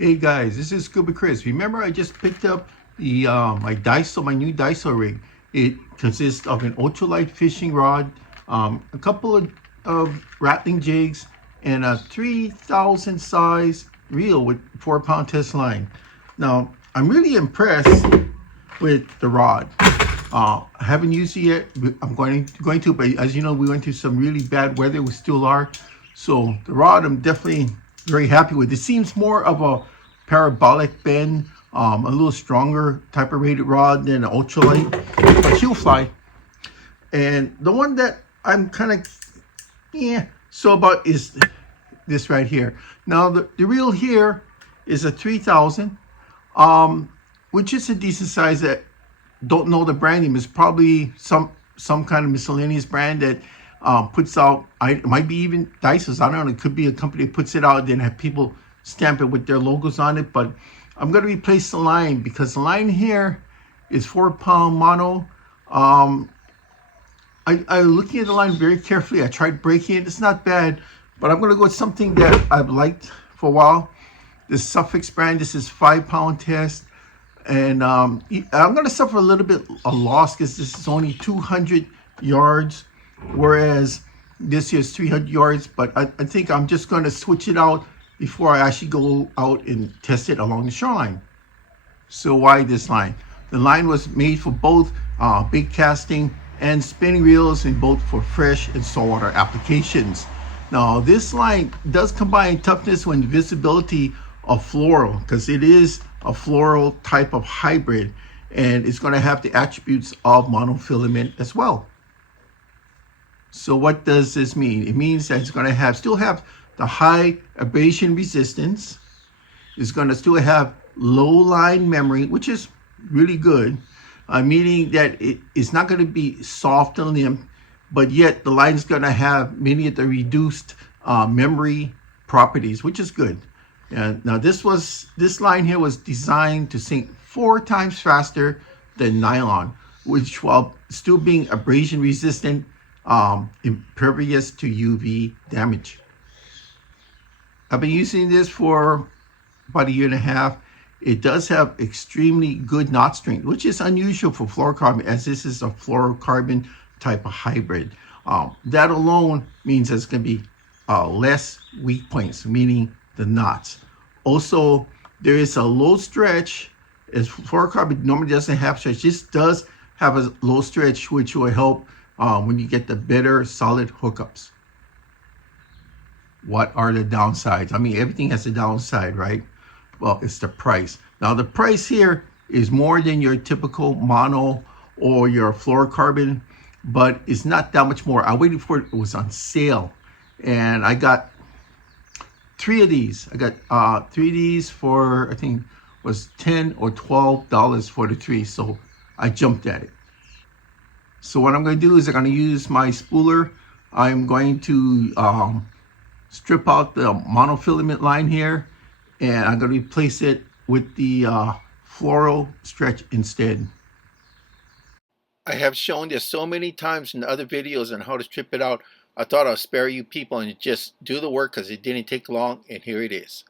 Hey guys, this is Scuba Chris. Remember I just picked up the my Daiso, my new Daiso rig. It consists of an ultralight fishing rod, a couple of rattling jigs, and a 3,000 size reel with 4 pound test line. Now I'm really impressed with the rod. I haven't used it yet. I'm going to, but as you know, we went through some really bad weather. We still are. So the rod, I'm definitely very happy with. It seems more of a parabolic bend, a little stronger type of rated rod than an ultralight, but she'll fly. And the one that I'm kind of so about is this right here. Now the reel here is a 3,000, which is a decent size. That don't know the brand name. It's probably some kind of miscellaneous brand that puts out. It might be even Daiso's. I don't know. It could be a company that puts it out, then have people stamp it with their logos on it. But I'm going to replace the line because the line here is 4 pound mono. I looking at the line very carefully. I tried breaking it. It's not bad, but I'm going to go with something that I've liked for a while. This Sufix brand. This is 5 pound test. And I'm going to suffer a little bit of loss because this is only 200 yards, whereas this here is 300 yards. But I think I'm just going to switch it out before I actually go out and test it along the shoreline. So why this line? The line was made for both big casting and spinning reels, and both for fresh and saltwater applications. Now this line does combine toughness with visibility of fluoro, because it is a fluoro type of hybrid, and it's going to have the attributes of monofilament as well. So what does this mean? It means that it's going to still have the high abrasion resistance. It's going to still have low line memory, which is really good, meaning that it is not going to be soft and limp, but yet the line is going to have many of the reduced memory properties, which is good. And now this line here was designed to sink 4 times faster than nylon, which while still being abrasion resistant, impervious to UV damage. I've been using this for about 1.5 years. It does have extremely good knot strength, which is unusual for fluorocarbon, as this is a fluorocarbon type of hybrid. That alone means there's going to be less weak points, meaning the knots. Also, there is a low stretch, as fluorocarbon normally doesn't have stretch. This does have a low stretch, which will help when you get the better solid hookups. What are the downsides? I mean, everything has a downside, right? Well, it's the price. Now, the price here is more than your typical mono or your fluorocarbon, but it's not that much more. I waited for it. It was on sale, and I got 3 of these. I got 3 of these for, I think, was $10 or $12 for the 3. So I jumped at it. So what I'm going to do is I'm going to use my spooler. I'm going to strip out the monofilament line here, and I'm going to replace it with the fluoro stretch instead. I have shown this so many times in other videos on how to strip it out. I thought I'll spare you people and just do the work because it didn't take long, and here it is.